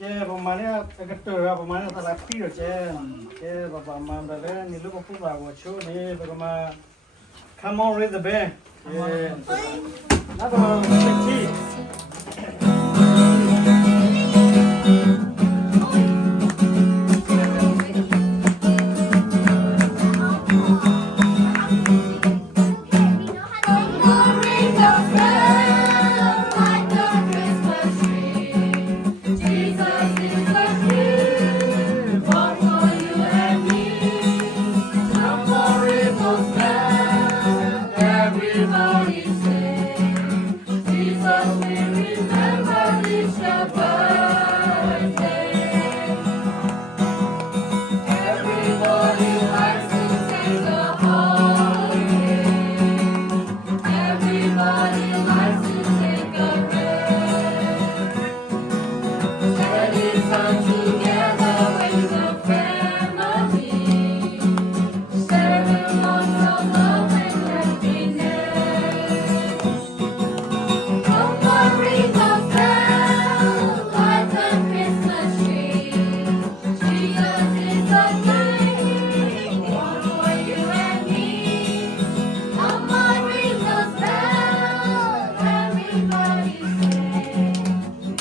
แกประมาณเนี้ยกระเตอประมาณเนี้ยตลาดพี่แกประมาณนั้นนี่ลูกพูดว่าว่าช่วงนี้ประมาณ Come on raise the band น่าจะมาเซ็กซี่ Everybody say, Jesus, we remember this your birthday. Everybody likes to sing the holiday. Everybody likes to take a rest. Steady time together with the family. Sharing lots of love and happiness. Come on, ring those bells, light the Christmas tree. Jesus is a king, born for you and me. Come on, ring those bells, everybody say,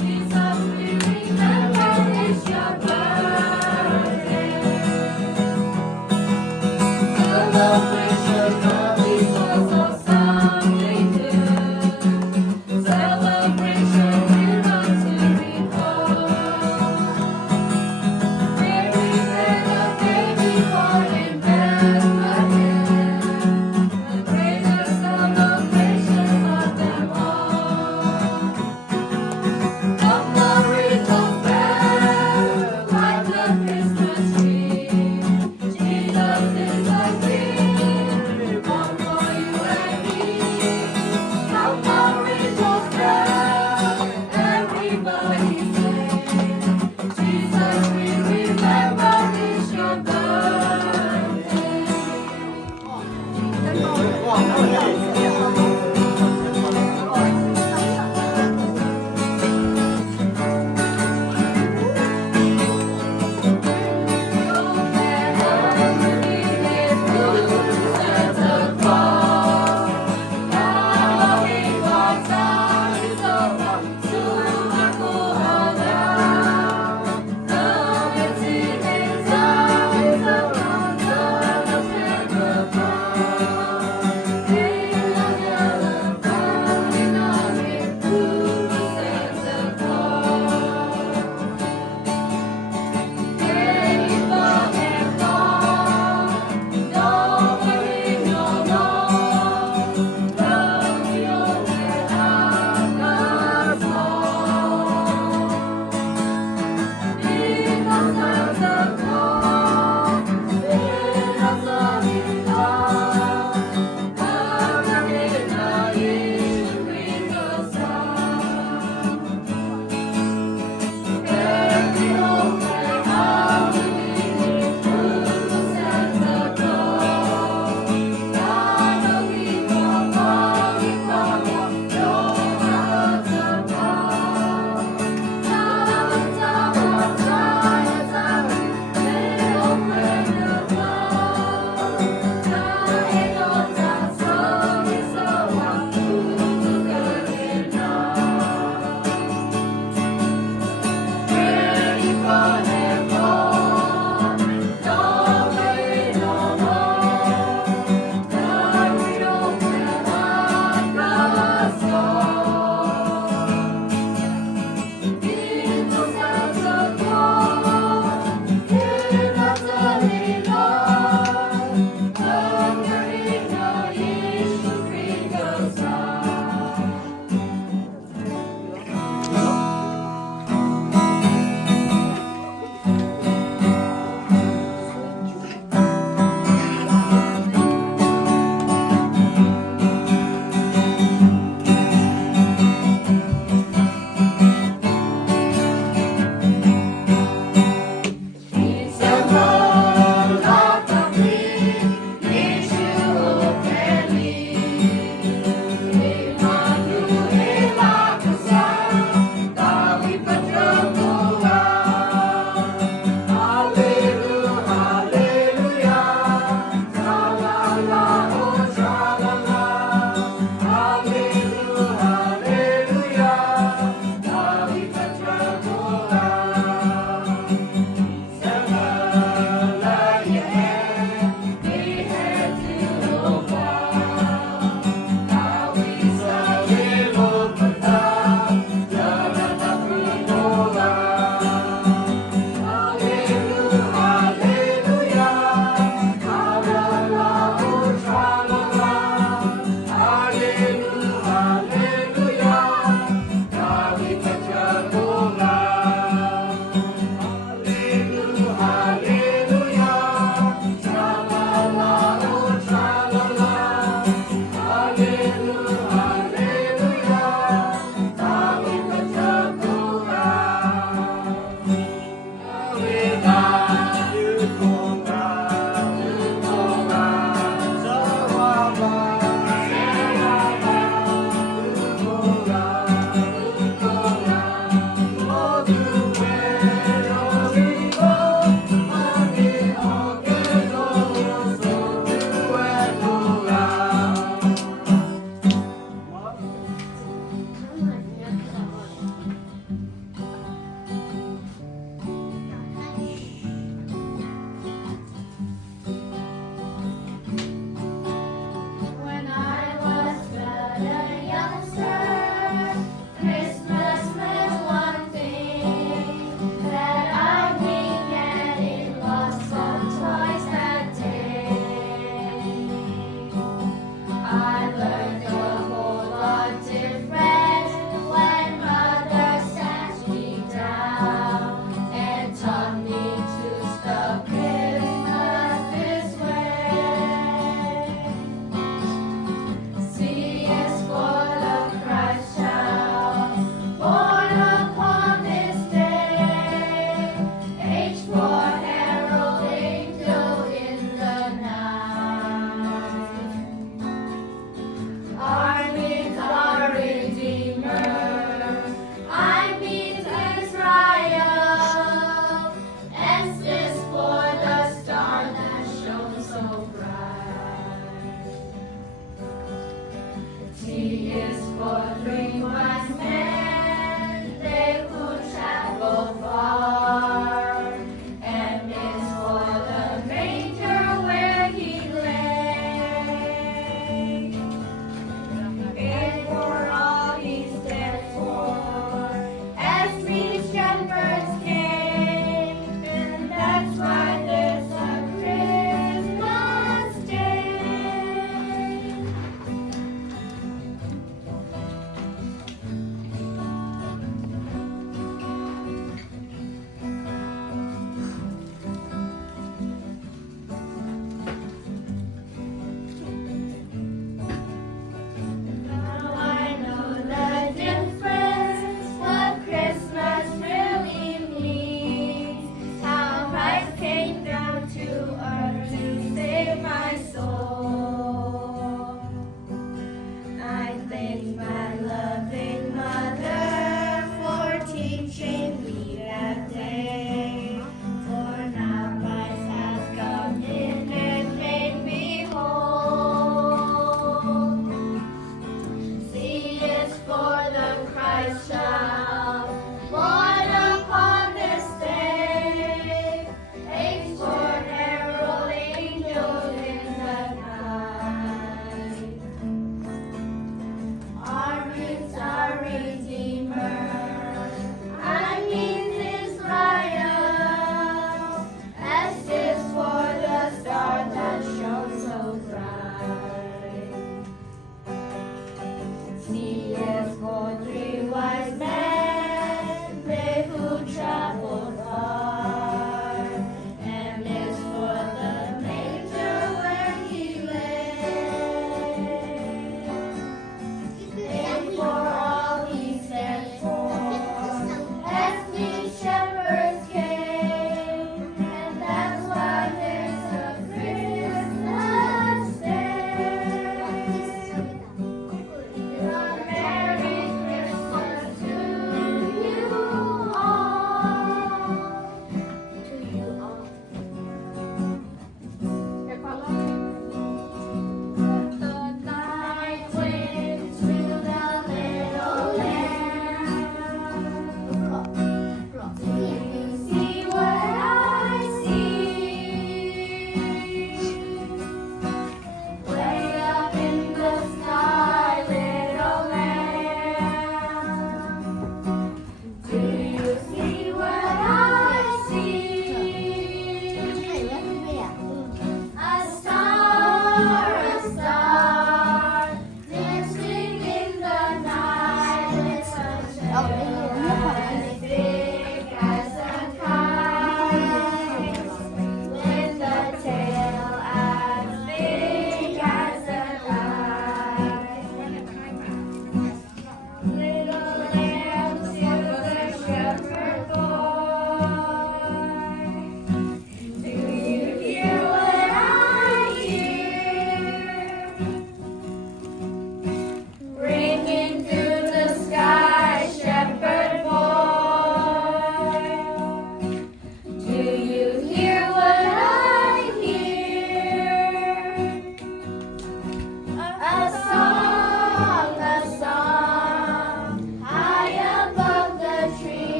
Jesus, we remember it's your birthday. Celebration is also something good. Celebration we run to recall. Mary had a baby born in Bethlehem. The greatest celebration of them all. Come on, ring those bells, light the Christmas tree. Jesus is a king, born for you and me. Come on, ring those bells, everybody say, Jesus, we remember it's your birthday.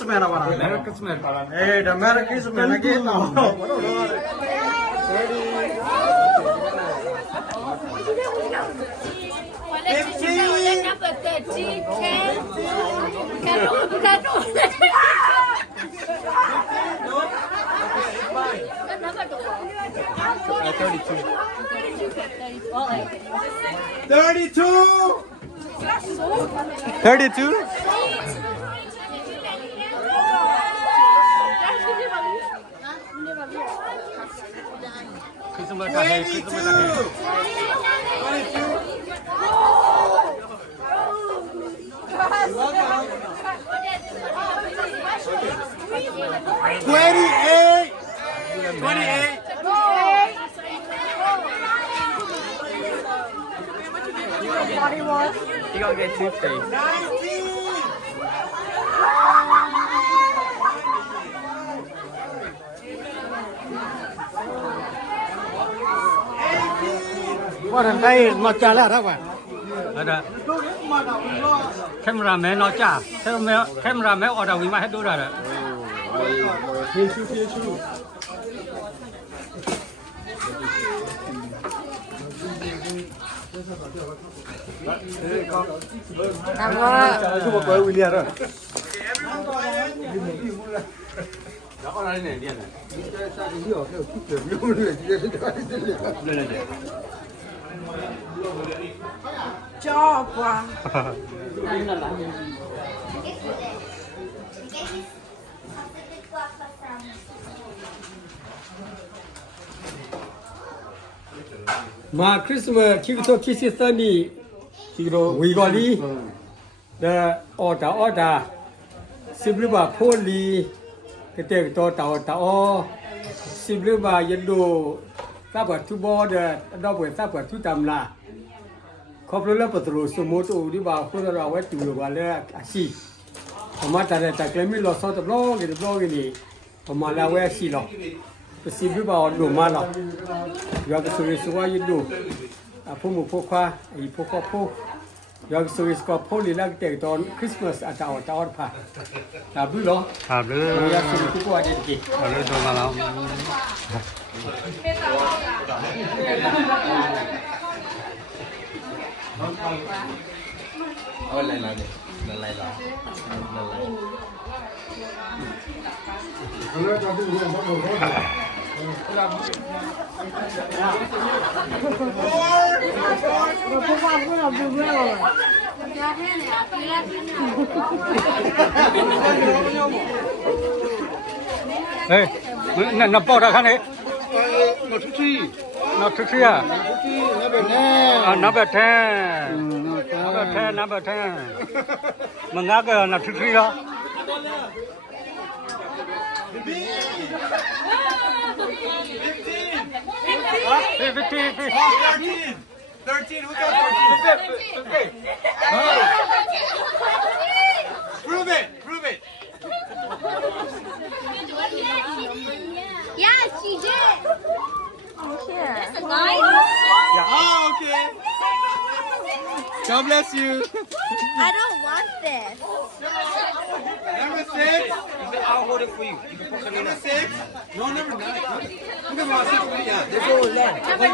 Christmas တော့ပါလား Merry Christmas ပါလား အေးဒါ Merry Christmas နဲ့ကိတော့ဘာလို့လဲ Number 13, 10. Cano. Number 32 32 Christmas ka hai Christmas ka hai ဒီကောင်က2 day What a day, mà trả lại đó bạn. Đó đó cameraman nó trả cameraman order we might do that Chụp với William rồi. đó có này này cho quá mà Christmas khi tôi khi sẽ tới đi thì rồi vì gọi đi là order xin lưu bà phô đi cái tiền to tàu xin lưu bà dân đồ ta bật thu bò đó đó buổi ta bật thu tầm là khóc lớn bắt đầu số một đi vào khu đó vào từ vào là asi mà ta cái mình lo sao tập lo cái này mà là về asi lo xin lưu bà đồ mà lo giờ cái số số dân đồ phô một phô khoa phô khoa phô giờ cái số có phô đi là cái tiền to Christmas à tàu phải là bữa đó à bữa giờ số cái qua đây kì à bữa rồi mà nó Ôi lại lại lại ê nó bỏ ra khăn đấy Nó chút chi. nó chút chi à Chút chi, nó bên nè. à number 10 number 10 mà ngã cái nó chút chi đó 13, who got 13? Prove it. Yeah, she did. That's a guy. Oh, okay. God bless you. I don't want this. Number 6. I'll hold it for you. You can put some in Number there. 6. No, number 9. Number 6. Yeah. This one land. Number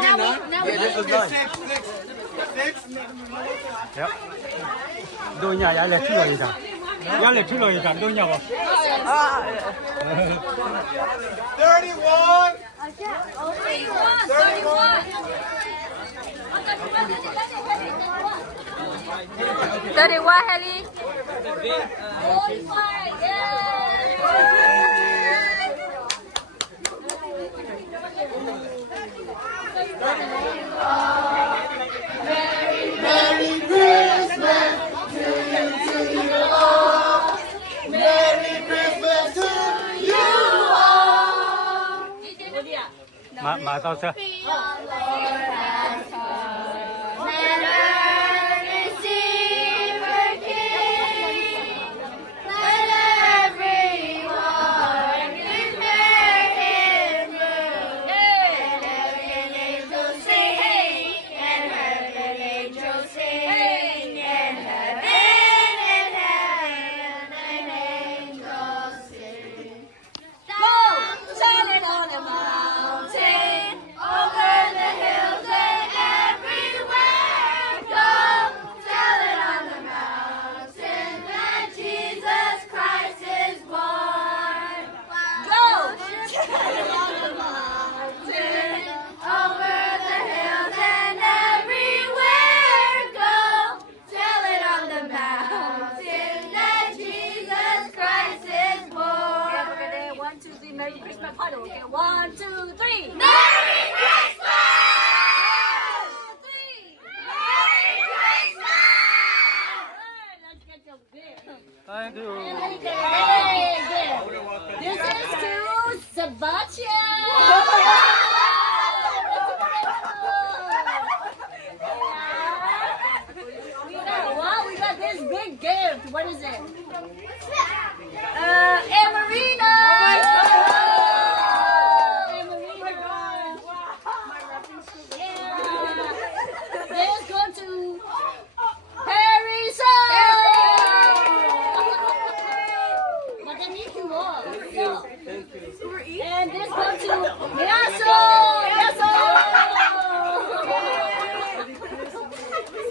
now we This was Okay, done. 6. đôi nhà giá là chưa rồi giá là chưa rồi đôi nhà vào 31. 31, Haley. 45, yeah. mà sao sao This is to Sebastian. Wow, we got this big gift. What is it? Amarina. Let's go to Harrison. But I need to walk. No. And this goes to Yaso.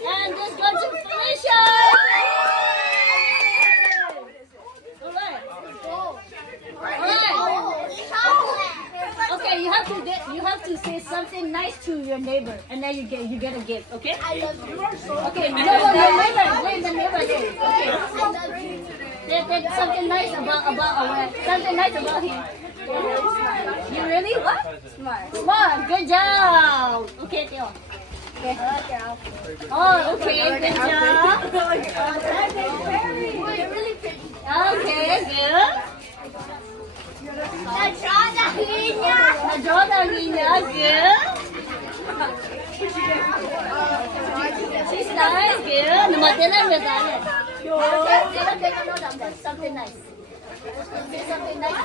And this goes to Felicia. Okay, you have to say something nice to your neighbor, and then you get a gift. Okay? I love you. Okay, no, your neighbor. Let the neighbor say. Okay. There's something nice about something nice about him. You really what? Smart. Good job. Okay, Theo. Okay. Oh, okay. Good job. Okay, good. Nadraw niya. Good. She's nice. Good. Namatilan mo tayo. Something nice. Something nice.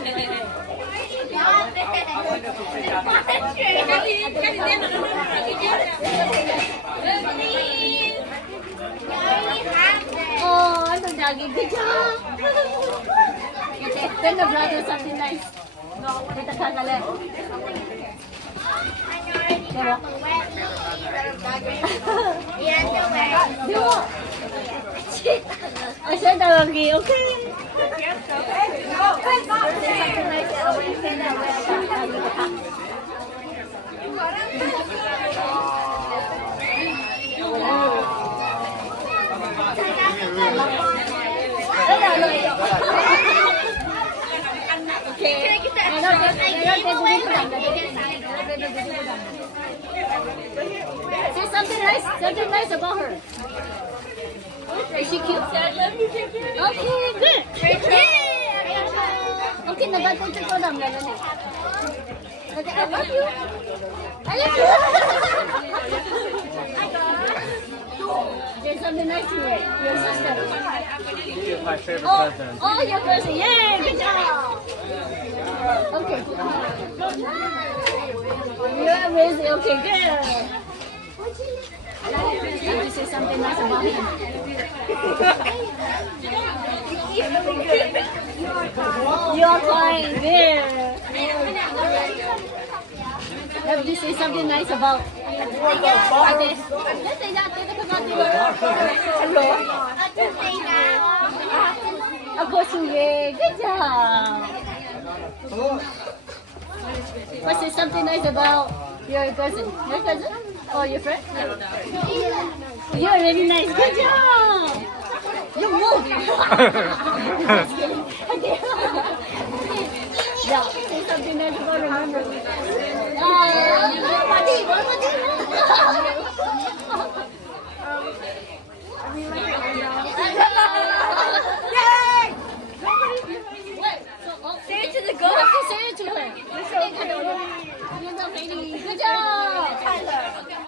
Oh, ano daging. Good job. Okay, then the brother something nice. Kita kagale. Diba? Diba? I said that lagi, okay. Say something nice about her. Is she cute? Okay, good. Okay, nabatid ko lang ganun eh. Okay, I love you. I love you. There's something nice to it. Your sister. My favorite present. Oh, your person. Yay, good job. Okay. You're amazing. Okay, good. Let me say something nice about him. You're fine. Good. Let me say something nice about. Hello. Ako sige. Good job. Let's say something nice about your cousin. Your cousin? Oh, your friend? You're really nice. Good job. You move. Yeah, say something nice about remember. Mati.